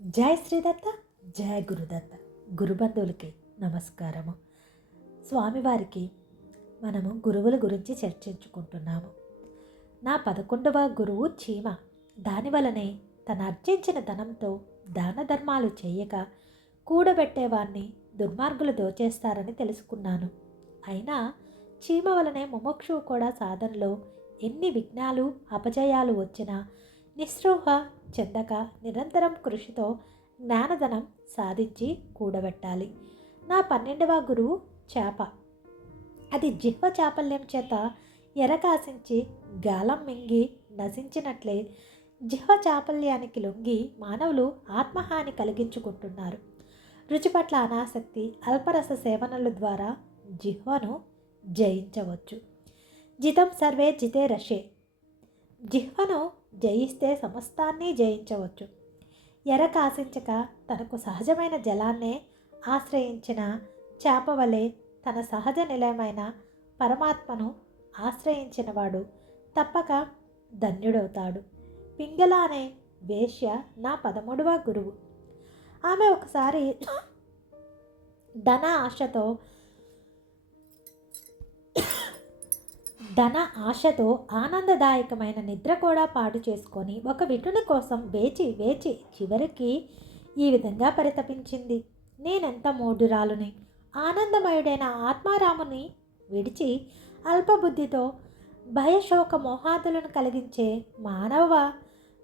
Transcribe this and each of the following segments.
జై శ్రీదత్త జయ గురుదత్త. గురుబంధువులకి నమస్కారము. స్వామివారికి మనము గురువుల గురించి చర్చించుకుంటున్నాము. నా పదకొండవ గురువు చీమ దానివలనే తన అర్జించిన ధనంతో దాన ధర్మాలు చేయక కూడబెట్టేవాన్ని దుర్మార్గులు దోచేస్తారని తెలుసుకున్నాను. అయినా చీమ వలనే ముమోక్షువు కూడా సాధనలో ఎన్ని విఘ్నాలు అపజయాలు వచ్చినా నిస్పృహ చెందక నిరంతరం కృషితో జ్ఞానధనం సాధించి కూడబెట్టాలి. నా పన్నెండవ గురువు చేప. అది జిహ్వ చాపల్యం చేత ఎరకాసించి గాలం మింగి నశించినట్లే జిహ్వ చాపల్యానికి లొంగి మానవులు ఆత్మహాని కలిగించుకుంటున్నారు. రుచి పట్ల అనాసక్తి అల్పరస సేవనల ద్వారా జిహ్వను జయించవచ్చు. జితం సర్వే జితే రషే. జిహ్వను జయిస్తే సమస్తాన్ని జయించవచ్చు. ఎర కాసించక తనకు సహజమైన జలాన్నే ఆశ్రయించిన చేప వలె తన సహజ నిలయమైన పరమాత్మను ఆశ్రయించినవాడు తప్పక ధన్యుడవుతాడు. పింగళ అనే వేశ్య నా పదమూడవ గురువు. ఆమె ఒకసారి ధన ఆశతో ధన ఆశతో ఆనందదాయకమైన నిద్ర కూడా పాడు చేసుకొని ఒక విటుని కోసం వేచి వేచి చివరికి ఈ విధంగా పరితపించింది. నేనెంత మూఢురాలుని? ఆనందమయుడైన ఆత్మారాముని విడిచి అల్పబుద్ధితో భయశోక మోహాదులను కలిగించే మానవ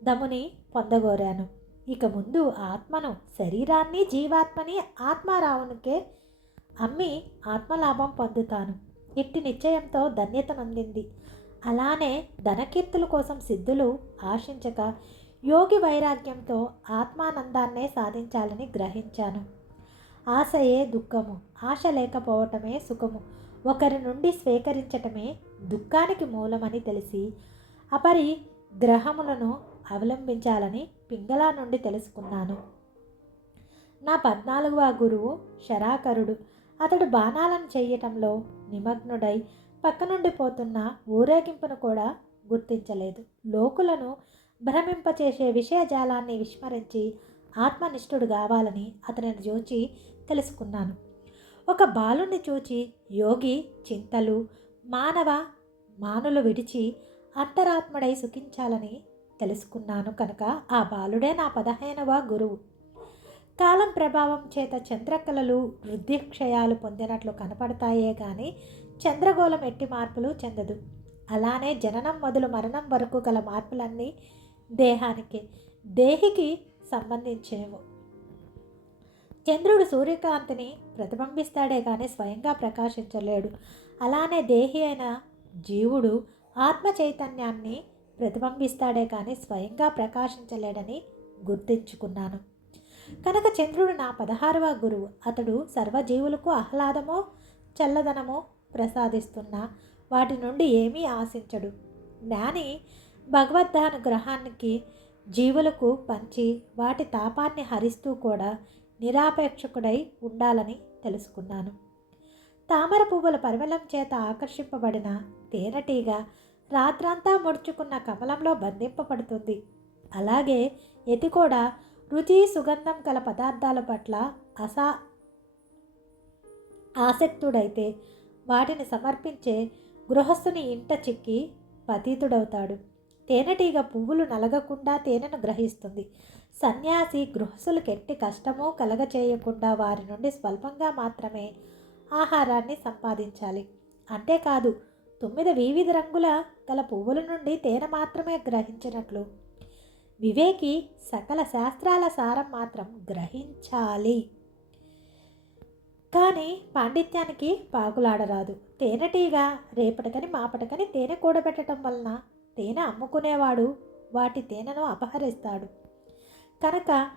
దముని పొందగోరాను. ఇక ముందు ఆత్మను శరీరాన్ని జీవాత్మని ఆత్మారావునికే అమ్మి ఆత్మలాభం పొందుతాను. ఇట్టి నిశ్చయంతో ధన్యతనందింది అలానే ధనకీర్తుల కోసం సిద్ధులు ఆశించక యోగి వైరాగ్యంతో ఆత్మానందాన్నే సాధించాలని గ్రహించాను. ఆశయే దుఃఖము ఆశ లేకపోవటమే సుఖము ఒకరి నుండి స్వీకరించటమే దుఃఖానికి మూలమని తెలిసి అపరి గ్రహములను అవలంబించాలని పింగళా నుండి తెలుసుకున్నాను. నా పద్నాలుగవ గురువు శరాకరుడు. అతడు బాణాలను చేయటంలో నిమగ్నుడై పక్కనుండి పోతున్న ఊరేగింపును కూడా గుర్తించలేదు. లోకులను భ్రమింపచేసే విషయజాలాన్ని విస్మరించి ఆత్మనిష్ఠుడు కావాలని అతనిని చూచి తెలుసుకున్నాను. ఒక బాలుని చూచి యోగి చింతలు మానవ మానులు విడిచి అంతరాత్ముడై సుఖించాలని తెలుసుకున్నాను కనుక ఆ బాలుడే నా పదహైనవ గురువు. కాలం ప్రభావం చేత చంద్రకళలు వృద్ధిక్షయాలు పొందినట్లు కనపడతాయే కానీ చంద్రగోళం ఎట్టి మార్పులు చెందదు. అలానే జననం మొదలు మరణం వరకు గల మార్పులన్నీ దేహానికి దేహికి సంబంధించేవు. చంద్రుడు సూర్యకాంతిని ప్రతిబింబిస్తాడే కానీ స్వయంగా ప్రకాశించలేడు. అలానే దేహి అయిన జీవుడు ఆత్మ చైతన్యాన్ని ప్రతిబింబిస్తాడే కానీ స్వయంగా ప్రకాశించలేడని గుర్తించుకున్నాను. కనుక చంద్రుడు నా పదహారవ గురువు. అతడు సర్వజీవులకు ఆహ్లాదమో చల్లదనమో ప్రసాదిస్తున్న వాటి నుండి ఏమీ ఆశించడు. జ్ఞాని భగవద్ధానుగ్రహానికి జీవులకు పంచి వాటి తాపాన్ని హరిస్తూ కూడా నిరాపేక్షకుడై ఉండాలని తెలుసుకున్నాను. తామర పువ్వుల పరిమళం చేత ఆకర్షింపబడిన తేనెటీగ రాత్రంతా ముడుచుకున్న కమలంలో బంధింపబడుతుంది. అలాగే ఎతి కూడా రుచి సుగంధం గల పదార్థాల పట్ల అసా ఆసక్తుడైతే వాటిని సమర్పించే గృహస్థుని ఇంట చిక్కి పతీతుడవుతాడు. తేనెటీగ పువ్వులు నలగకుండా తేనెను గ్రహిస్తుంది. సన్యాసి గృహస్థులకు ఎట్టి కష్టమో కలగచేయకుండా వారి నుండి స్వల్పంగా మాత్రమే ఆహారాన్ని సంపాదించాలి. అంతేకాదు తొమ్మిది వివిధ రంగుల గల పువ్వుల నుండి తేనె మాత్రమే గ్రహించినట్లు వివేకి సకల శాస్త్రాల సారం మాత్రం గ్రహించాలి. కానీ పాండిత్యానికి పాకులాడరాదు. తేనెటీగా రేపటికని మాపటికని తేనె కూడబెట్టడం వలన తేనె అమ్ముకునేవాడు వాటి తేనెను అపహరిస్తాడు. కనుక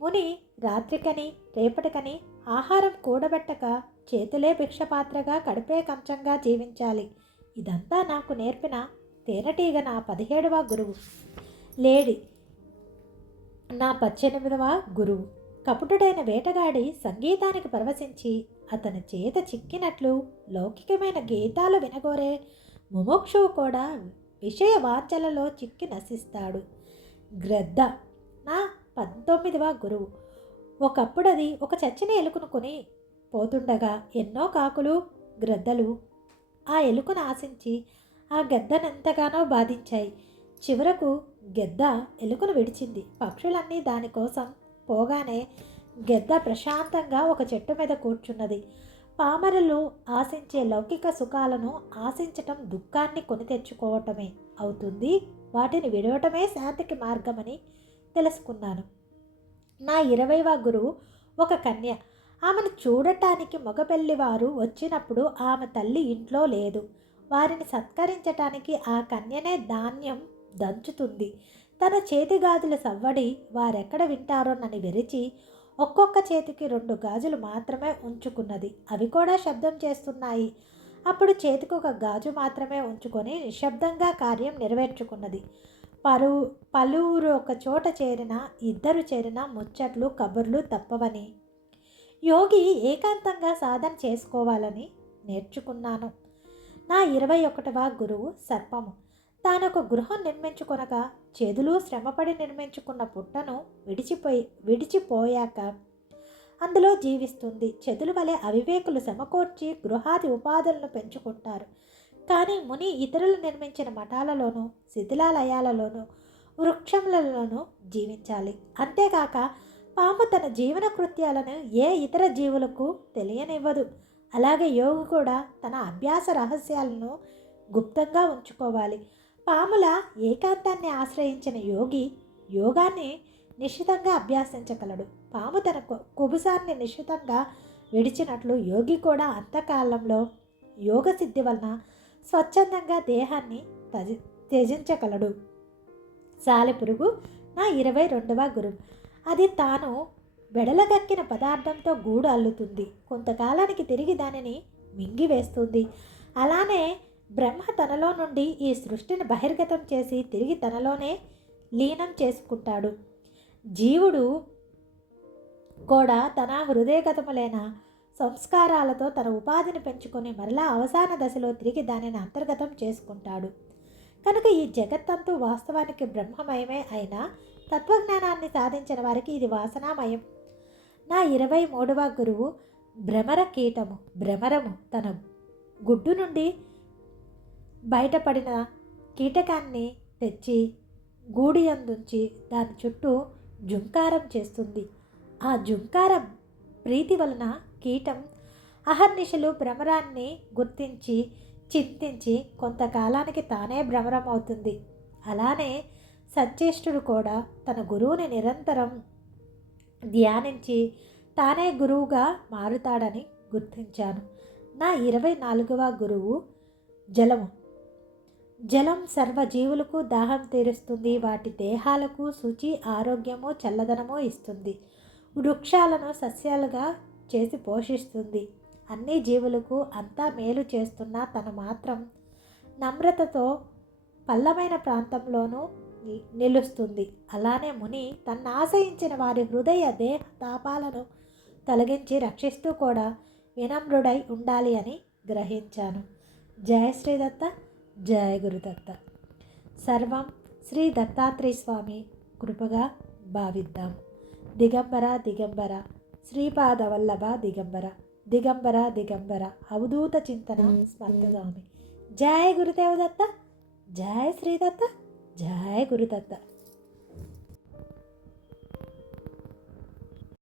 ముని రాత్రికని రేపటికని ఆహారం కూడబెట్టక చేతులే భిక్షపాత్రగా కడిపే కంచంగా జీవించాలి. ఇదంతా నాకు నేర్పిన తేనెటీగ నా పదిహేడవ గురువు. లేడి నా పద్దెనిమిదవ గురువు కపుటుడైన వేటగాడి సంగీతానికి పరవశించి అతని చేత చిక్కినట్లు లౌకికమైన గీతాలు వినగోరే ముముక్షువు కూడా విషయ వాంచలలో చిక్కి నశిస్తాడు. గ్రద్ద. నా పంతొమ్మిదవ గురువు ఒకప్పుడు అది ఒక చచ్చిన ఎలుకను కొని పోతుండగా ఎన్నో కాకులు గ్రద్దలు ఆ ఎలుకను ఆశించి ఆ గద్దనెంతగానో బాధించాయి. చివరకు గెద్ద ఎలుకను విడిచింది. పక్షులన్నీ దానికోసం పోగానే గెద్ద ప్రశాంతంగా ఒక చెట్టు మీద కూర్చున్నది. పామరులు ఆశించే లౌకిక సుఖాలను ఆశించటం దుఃఖాన్ని కొని తెచ్చుకోవటమే అవుతుంది. వాటిని విడవటమే శాంతికి మార్గమని తెలుసుకున్నాను. నా ఇరవైవ గురువు ఒక కన్య. ఆమెను చూడటానికి మగపెళ్ళివారు వచ్చినప్పుడు ఆమె తల్లి ఇంట్లో లేదు. వారిని సత్కరించటానికి ఆ కన్యనే ధాన్యం దంచుతుంది. తన చేతి గాజుల సవ్వడి వారెక్కడ వింటారోనని వెరిచి ఒక్కొక్క చేతికి రెండు గాజులు మాత్రమే ఉంచుకున్నది. అవి కూడా శబ్దం చేస్తున్నాయి. అప్పుడు చేతికి ఒక గాజు మాత్రమే ఉంచుకొని నిశ్శబ్దంగా కార్యం నెరవేర్చుకున్నది. పరు పలువురు ఒక చోట చేరిన ఇద్దరు చేరిన ముచ్చట్లు కబుర్లు తప్పవని. యోగి ఏకాంతంగా సాధన చేసుకోవాలని నేర్చుకున్నాను. నా ఇరవై ఒకటవ గురువు సర్పము. తానొక గృహం నిర్మించుకొనగా చేదులు శ్రమపడి నిర్మించుకున్న పుట్టను విడిచిపోయి విడిచిపోయాక అందులో జీవిస్తుంది. చెదుల వలె అవివేకులు సమకూర్చి గృహాది ఉపాధులను పెంచుకుంటారు. కానీ ముని ఇతరులు నిర్మించిన మఠాలలోనూ శిథిలాలయాలలోనూ వృక్షములలోనూ జీవించాలి. అంతేకాక పాము తన జీవన కృత్యాలను ఏ ఇతర జీవులకు తెలియనివ్వదు. అలాగే యోగి కూడా తన అభ్యాస రహస్యాలను గుప్తంగా ఉంచుకోవాలి. పాముల ఏకాంతాన్ని ఆశ్రయించిన యోగి యోగాన్ని నిశ్చితంగా అభ్యాసించగలడు. పాము తన కు- కుబుసాన్ని నిశ్చితంగా విడిచినట్లు యోగి కూడా అంతకాలంలో యోగ సిద్ధి వలన స్వచ్ఛందంగా దేహాన్ని తజ త్యజించగలడు. సాలెపురుగు నా ఇరవై రెండవ గురువు అది తాను వెడలగక్కిన పదార్థంతో గూడు అల్లుతుంది. కొంతకాలానికి తిరిగి దానిని మింగివేస్తుంది అలానే బ్రహ్మ తనలో నుండి ఈ సృష్టిని బహిర్గతం చేసి తిరిగి తనలోనే లీనం చేసుకుంటాడు. జీవుడు కూడా తన హృదయగతములైన సంస్కారాలతో తన ఉపాధిని పెంచుకొని మరలా అవసాన దశలో తిరిగి దానిని అంతర్గతం చేసుకుంటాడు. కనుక ఈ జగత్తంతు వాస్తవానికి బ్రహ్మమయమే అయినా తత్వజ్ఞానాన్ని సాధించిన వారికి ఇది వాసనామయం. నా ఇరవై మూడవ గురువు భ్రమర కీటము భ్రమరము తన గుడ్డు నుండి బయటపడిన కీటకాన్ని తెచ్చి గూడి అందుంచి దాని చుట్టూ జుంకారం చేస్తుంది. ఆ జుంకారం ప్రీతి వలన కీటం అహర్నిశలు భ్రమరాన్ని గుర్తించి చింతించి కొంతకాలానికి తానే భ్రమరం అవుతుంది అలానే సచ్చేష్టుడు కూడా తన గురువుని నిరంతరం ధ్యానించి తానే గురువుగా మారుతాడని గుర్తించాను. నా ఇరవై నాలుగవ గురువు జలము. జలం సర్వజీవులకు దాహం తీరుస్తుంది. వాటి దేహాలకు శుచి ఆరోగ్యము చల్లదనము ఇస్తుంది. వృక్షాలను సస్యాలుగా చేసి పోషిస్తుంది. అన్ని జీవులకు అంతా మేలు చేస్తున్న తను మాత్రం నమ్రతతో పల్లమైన ప్రాంతంలోనూ ని- నిలుస్తుంది. అలానే ముని తన్ను ఆశయించిన వారి హృదయ దేహ తాపాలను తొలగించి రక్షిస్తూ కూడా వినమ్రుడై ఉండాలి అని గ్రహించాను. జయ శ్రీదత్త. జయ గురుదత్త సర్వం శ్రీ దత్తాత్రేయ స్వామి కృపగా భావిద్దాం. దిగంబర దిగంబర శ్రీపాద వల్లభ దిగంబర దిగంబర దిగంబర అవధూత చింతన స్మర్తగామి జయ గురుదేవదత్త జయ శ్రీదత్త జయ గురుదత్త